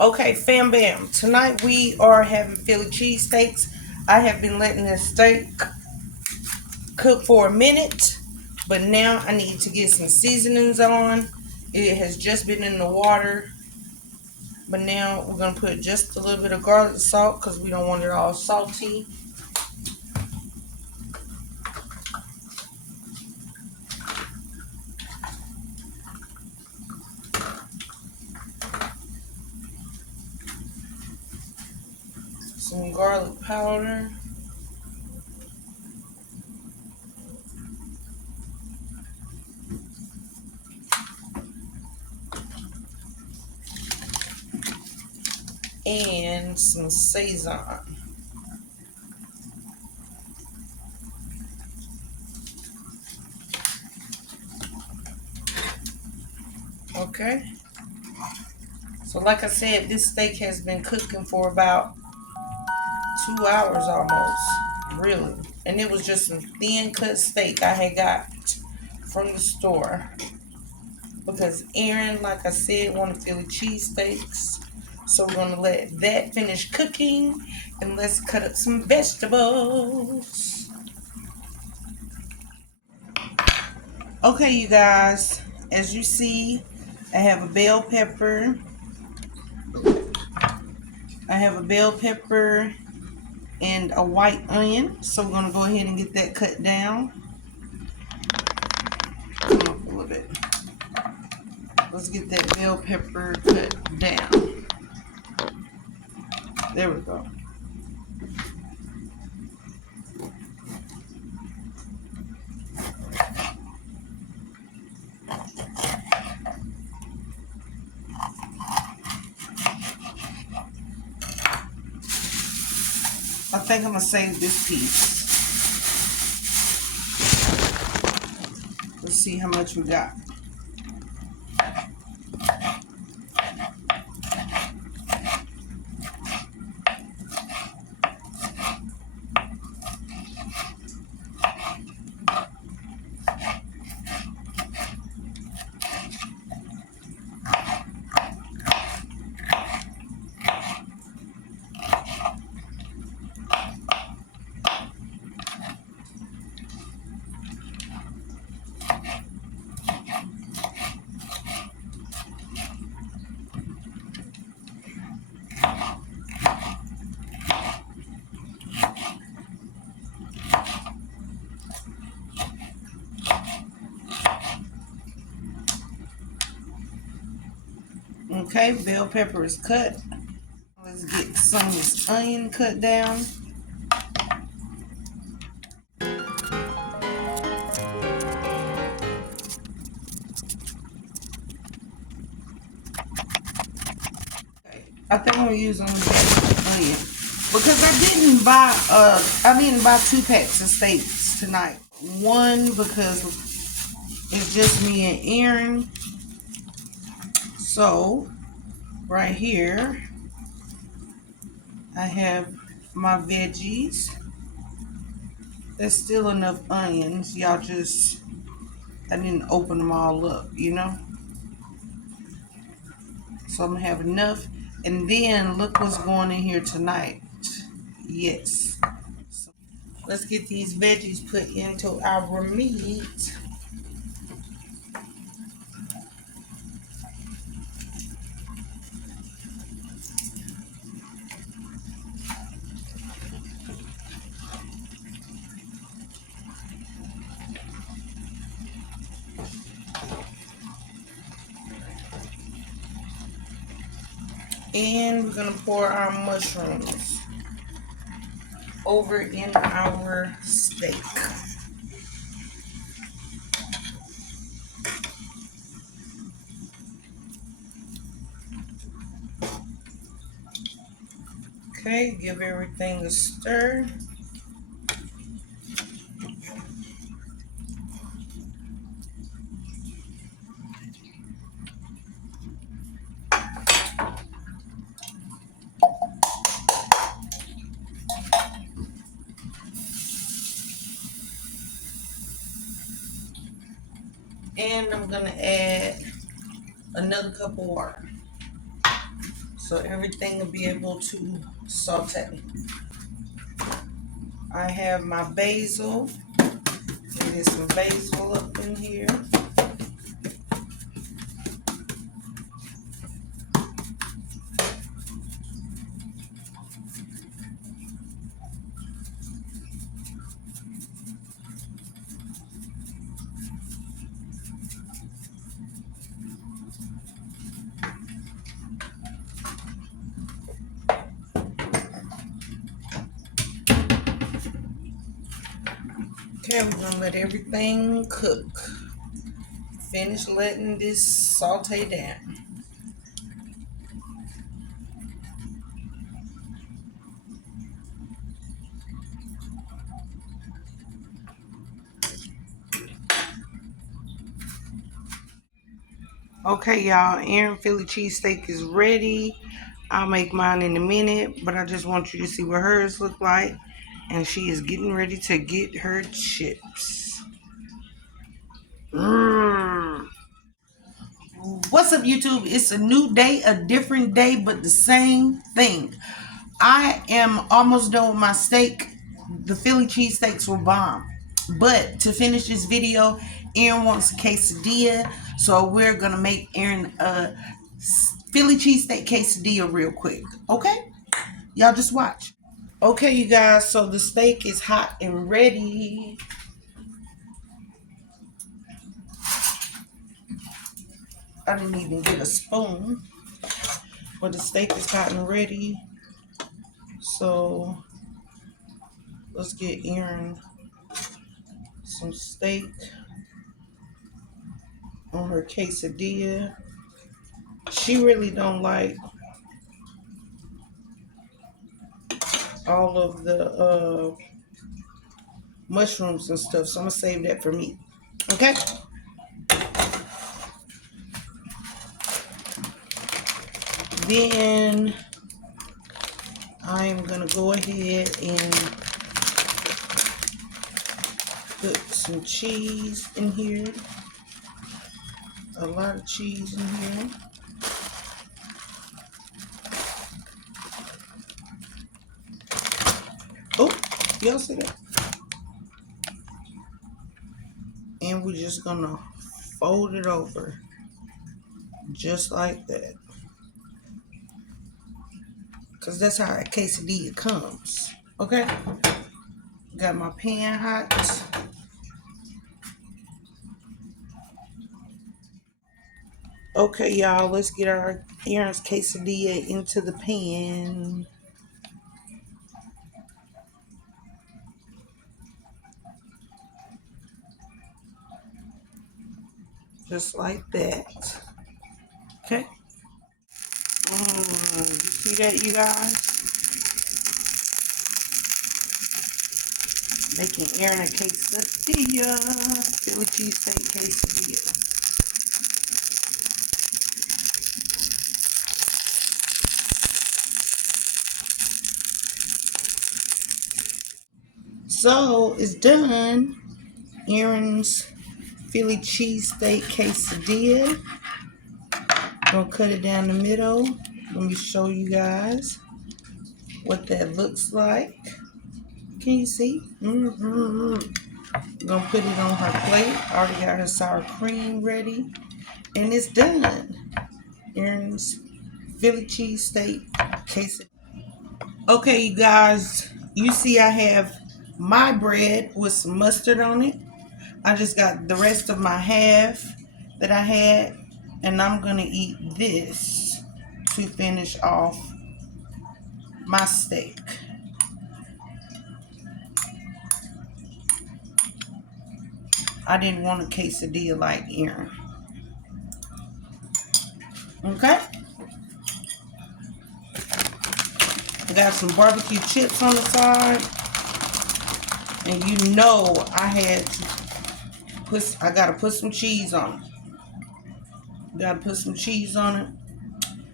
Okay, fam bam. Tonight we are having Philly cheesesteaks. I have been letting this steak cook for a minute, but now I need to get some seasonings on. It has just been in the water, but now we're going to put just a little bit of garlic salt because we don't want it all salty. Some garlic powder. And some Sazon. Okay. So like I said, this steak has been cooking for about 2 hours almost, really. And it was just some thin cut steak I had got from the store. Because Aaron, like I said, wanted Philly cheesesteaks. So we're gonna let that finish cooking and let's cut up some vegetables. Okay, you guys, as you see, I have a bell pepper. I have a bell pepper and a white onion. So we're gonna go ahead and get that cut down. Come up a little bit. Let's get that bell pepper cut down. There we go. I think I'm gonna save this piece. Let's see how much we got. Okay, bell pepper is cut. Let's get some of this onion cut down. Okay, I think I'm gonna use only that onion because I didn't buy 2 packs of steaks tonight. One because it's just me and Aaron. So right here I have my veggies. There's still enough onions. Y'all just, I didn't open them all up, you know? So I'm gonna have enough. And then look what's going in here tonight. Yes. So let's get these veggies put into our meat. And we're gonna pour our mushrooms over in our steak. Okay, give everything a stir. And I'm gonna add another cup of water. so everything will be able to saute. I have my basil. Get some basil up in here. Okay, we're gonna let everything cook. Finish letting this saute down. Okay, y'all, Erin Philly cheesesteak is ready. I'll make mine in a minute, but I just want you to see what hers look like. And she is getting ready to get her chips. What's up, YouTube? It's a new day, a different day, but the same thing. I am almost done with my steak. The Philly cheesesteaks were bomb. But to finish this video, Erin wants a quesadilla. So we're going to make Erin a Philly cheesesteak quesadilla real quick. Okay? Y'all just watch. Okay, you guys. So the steak is hot and ready. I didn't even get a spoon. But the steak is hot and ready. So let's get Erin some steak on her quesadilla. She really don't like all of the mushrooms and stuff, so I'm gonna save that for me. Okay? Then I'm gonna go ahead and put some cheese in here. A lot of cheese in here. Oh, y'all see that? And we're just gonna fold it over just like that. Because that's how a quesadilla comes. Okay? Got my pan hot. Okay, y'all, let's get our Erin's quesadilla into the pan. Just like that. Okay? You see that, you guys? Making Erin a quesadilla. Philly cheesesteak quesadilla. So, it's done. Erin's Philly cheesesteak quesadilla. Gonna cut it down the middle. Let me show you guys what that looks like. Can you see? Gonna put it on her plate. Already got her sour cream ready. And it's done. Erin's Philly cheesesteak quesadilla. Okay, you guys. You see I have my bread with some mustard on it. I just got the rest of my half that I had. And I'm going to eat this to finish off my steak. I didn't want a quesadilla like Erin. Okay? I got some barbecue chips on the side. And you know I gotta put some cheese on it. Gotta put some cheese on it.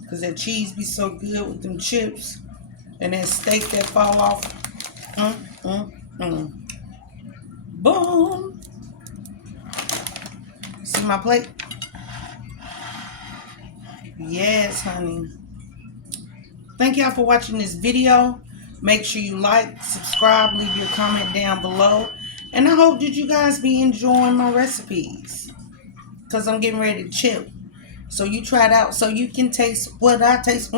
Because that cheese be so good with them chips. And that steak that fall off. Boom. See my plate? Yes, honey. Thank y'all for watching this video. Make sure you like, subscribe, leave your comment down below. And I hope that you guys be enjoying my recipes. Because I'm getting ready to chill. So you try it out so you can taste what I taste.